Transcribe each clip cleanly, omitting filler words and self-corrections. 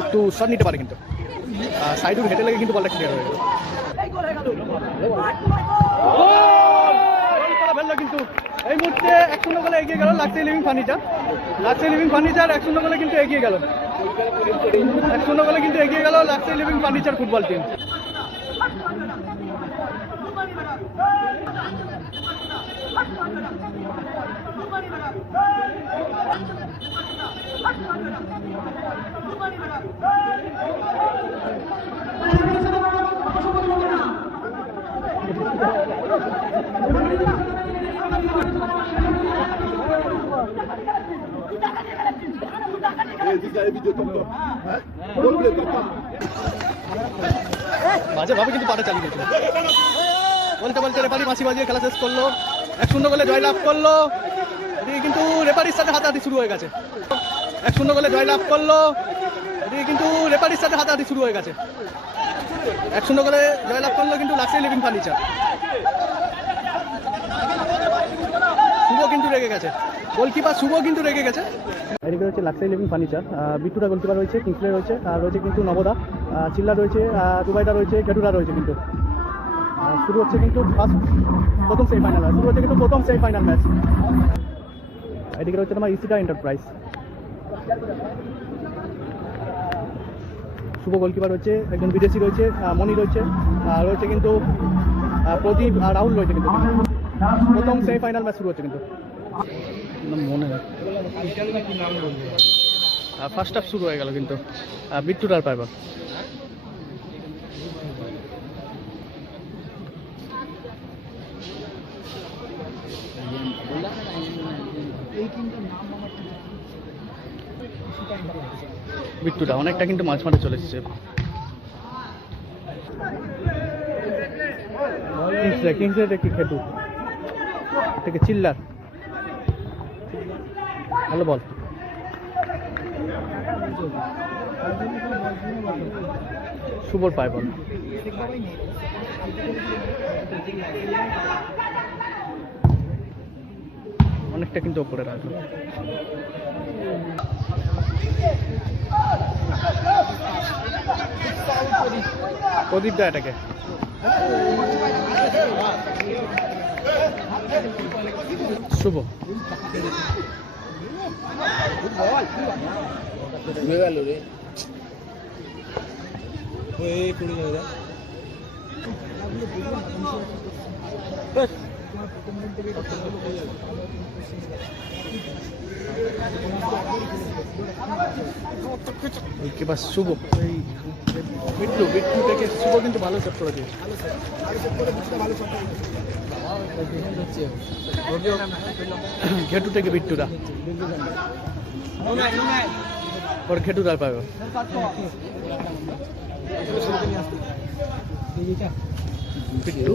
একটু শট নিতে পারে, কিন্তু সাইডুর হেঁটে লেগে কিন্তু বলটা ক্লিয়ার হয়ে গেল। ফেললো কিন্তু এই মুহূর্তে 1-0 গোলে এগিয়ে গেল luxury living furniture. Luxury living furniture 1-0 গোলে কিন্তু এগিয়ে গেল। 1-0 গোলে কিন্তু এগিয়ে গেল luxury living furniture football team. বাজেভাবে কিন্তু পাটা চালিয়ে দিয়েছিল। বলতে বলতে রেফারি মাসি বাজিয়ে খেলা শেষ করলো। 1-0 গোলে জয়লাভ করলো। এদিকে কিন্তু রেফারির সাথে হাতাহাতি শুরু হয়ে গেছে। 1-0 গোলে জয়লাভ করলো। এদিকে কিন্তু রেফারির সাথে হাতাহাতি শুরু হয়ে গেছে। 1-0 গোলে জয়লাভ করলো কিন্তু লাক্সারি লিভিং ফার্নিচার। শুভ কিন্তু রেগে গেছে, গোলকিপার শুভ কিন্তু রেগে গেছে। এদিকে হচ্ছে লাক্সারি লিভিং ফার্নিচার। বিট্টুরা গোলকিপার রয়েছে, কিংসলে রয়েছে, আর রয়েছে কিন্তু নবদা, চিল্লা রয়েছে, দুবাইটা রয়েছে, খেটুরা রয়েছে। কিন্তু শুরু হচ্ছে কিন্তু প্রথম সেমিফাইনাল, শুরু হচ্ছে কিন্তু প্রথম সেমিফাইনাল ম্যাচ। এদিকে রয়েছে তোমার ইসিটা এন্টারপ্রাইজ। শুভ গোলকিপার রয়েছে, একজন বিদেশি রয়েছে, মনি রয়েছে, রয়েছে কিন্তু প্রদীপ আর রাহুল রয়েছে। কিন্তু প্রথম সেমিফাইনাল ম্যাচ শুরু হচ্ছে কিন্তু মনে হয় ফার্স্ট হাফ শুরু হয়ে গেল কিন্তু বিট্টুরার পাইবার। বিট্টুরা অনেকটা কিন্তু মাঝ মাঠে চলে এসেছে। কিংসলে দেখি খেটু থেকে চিল্লার ভালো বল। শুভর পায় বল। অনেকটা কিন্তু ওপরে রাখলো। প্রদীপ দা এটাকে শুভ শুভ বিট্টু থেকে শুভ কিন্তু ভালো সেভ করে দিয়েছে। ঘেটু থেকে বিট্টুরা ওর ঘেটুরার পাবে। বিট্টু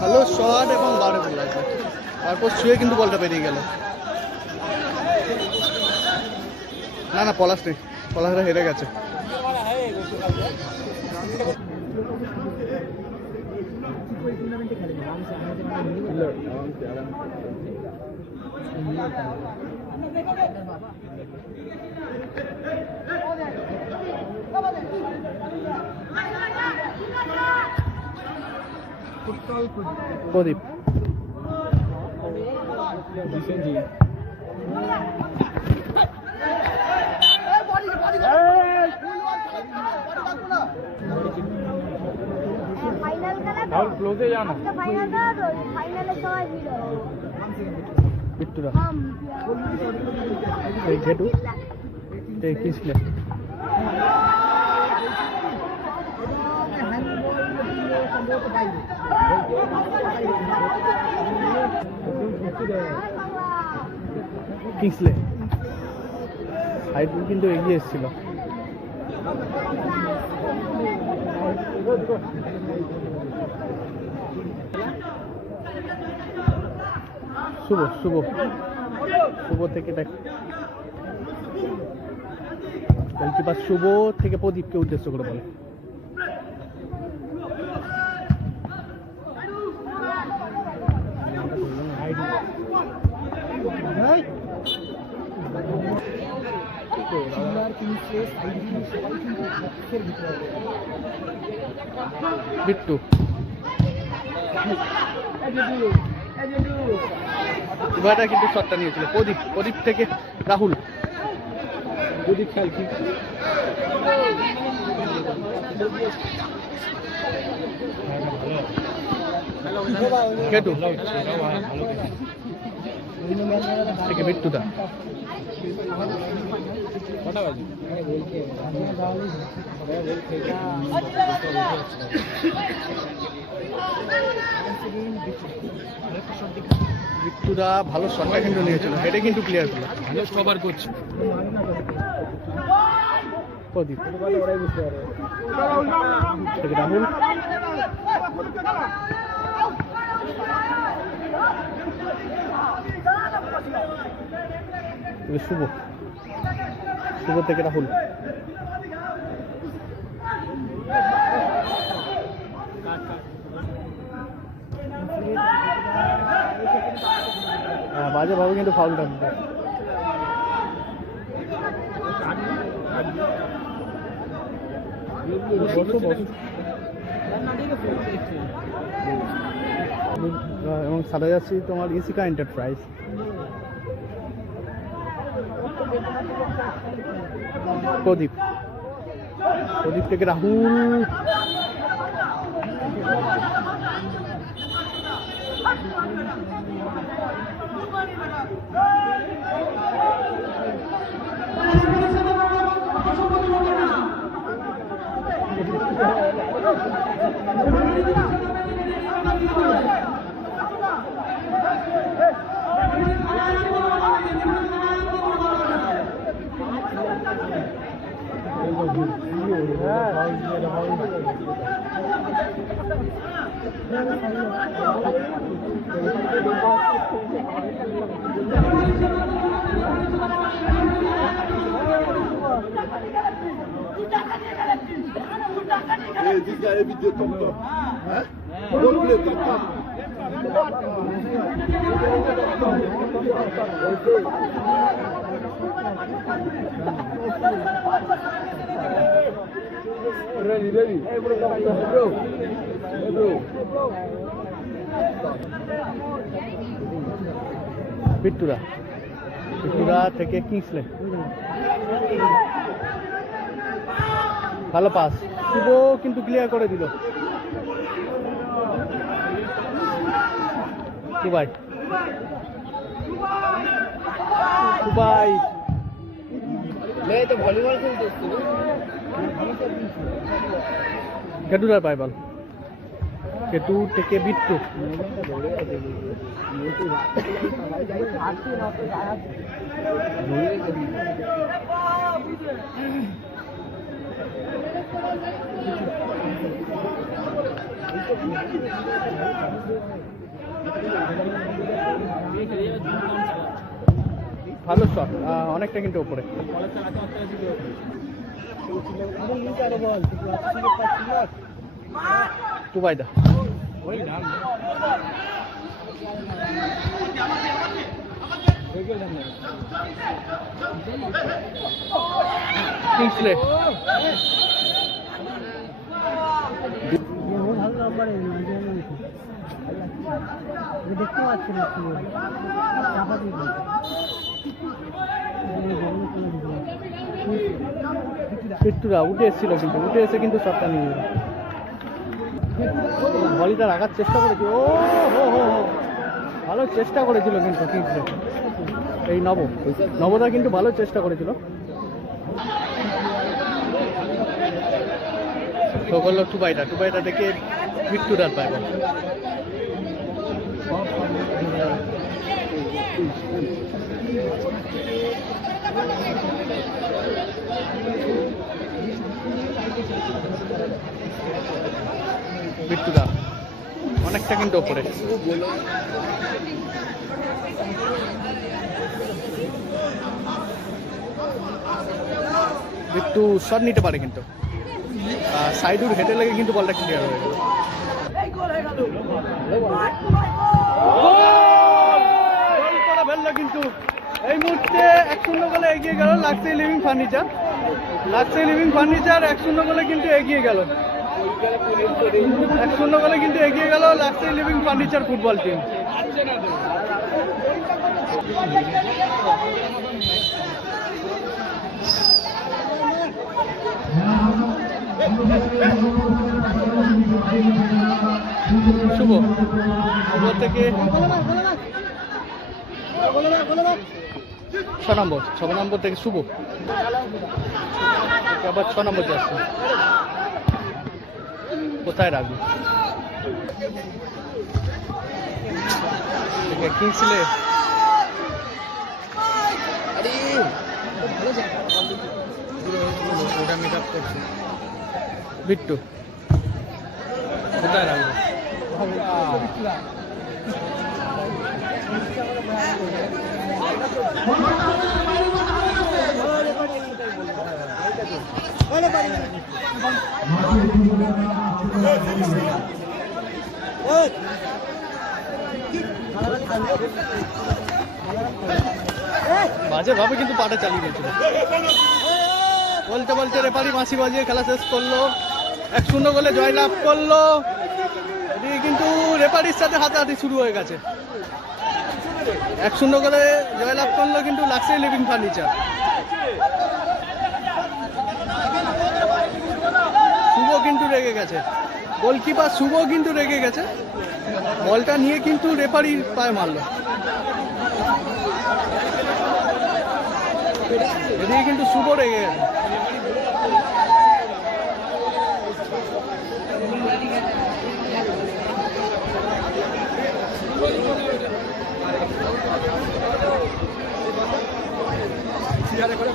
ভালো শট এবং বারে বল আছে, তারপর ছুঁয়ে কিন্তু বলটা বেরিয়ে গেল। না না পলাশ নেই, পলাশরা হেরে গেছে। প্রদীপ বিট্টুরা এই ঘেটু এই কিসলে কিংসলে সাইড কিন্তু এগিয়ে এসেছিল। শুভ শুভ শুভ থেকে দেখ গোলকিপার শুভ থেকে প্রদীপকে উদ্দেশ্য করে বলে বিট্টু এবারটা কিন্তু শটটা নিয়েছিল প্রদীপ, প্রদীপ থেকে রাহুল, প্রদীপ খেলছি কেটু থেকে বিট্টুদা বিট্টুদা ভালো শটটা কিন্তু নিয়েছিল, হেডে কিন্তু ক্লিয়ার করলো, ভালো কভার করছে প্রদীপ থেকে রাহুল, শুভ, শুভ থেকে রাহুল, বাজে ভাবে কিন্তু ফাউলটা এবং সাদা যাচ্ছি তোমার ইসিকা এন্টারপ্রাইজ। প্রদীপ, প্রদীপ থেকে রাহুল, বিট্টুরা, বিট্টুরা থেকে কিংসলে ভালো পাস, শুভ কিন্তু ক্লিয়ার করে দিল। দুবাই, দুবাই ভলিবল খেলতে কেটুরার পায় বল, কেটু থেকে বিট্টু, ভালো শট, অনেকটা কিন্তু উপরে। টুবাইদা কিংসলে ভালো নাম্বার দেখতে পাচ্ছি না, বিট্টুরা উঠে এসেছিল কিন্তু উঠে এসে কিন্তু শটটা নিয়ে ভলিটা রাখার চেষ্টা করেছে। ও হো হো হো, ভালো চেষ্টা করেছিল কিন্তু কিংসলে, এই নবদা কিন্তু ভালো চেষ্টা করেছিল। তো করলো টুবাইটা, টুবাইটা থেকে বিট্টুরার পায় বল। বিট্টুরা অনেকটা কিন্তু ওপরে, বিট্টু শট নিতে পারে কিন্তু সাইডুর হেডে লেগে কিন্তু বলটা ক্লিয়ার হয়ে গেল। ফেললো কিন্তু এই মুহূর্তে 1-0 গোলে এগিয়ে গেল লাক্সারি লিভিং ফার্নিচার। লাক্সে লিভিং ফার্নিচার 1-0 গোলে কিন্তু এগিয়ে গেল। 1-0 গোলে কিন্তু এগিয়ে গেল লাক্সে লিভিং ফার্নিচার ফুটবল টিম। শুভ থেকে 6 নম্বর থেকে শুভ আবার 6 নম্বর যাচ্ছে, কোথায় রাখবো? কিংসলে ওটা মেক আপ করছে, বিট্টু কোথায় রাখবো? বাজে ভাবে কিন্তু পাটা চালিয়ে দিয়েছিল। বলতে বলতে রেফারি বাঁশি বাজিয়ে খেলা শেষ করলো। 1-0 গোলে জয়লাভ করলো। এদিকে কিন্তু রেফারির সাথে হাতাহাতি শুরু হয়ে গেছে। 1-0 গোলে জয়লাভ করলো কিন্তু লাক্সে লিভিং ফার্নিচার। শুভ কিন্তু রেগে গেছে, গোলকিপার শুভ কিন্তু রেগে গেছে, বলটা নিয়ে কিন্তু রেফারির পায়ে মারলো। এদিকে কিন্তু শুভ রেগে গেছে। করে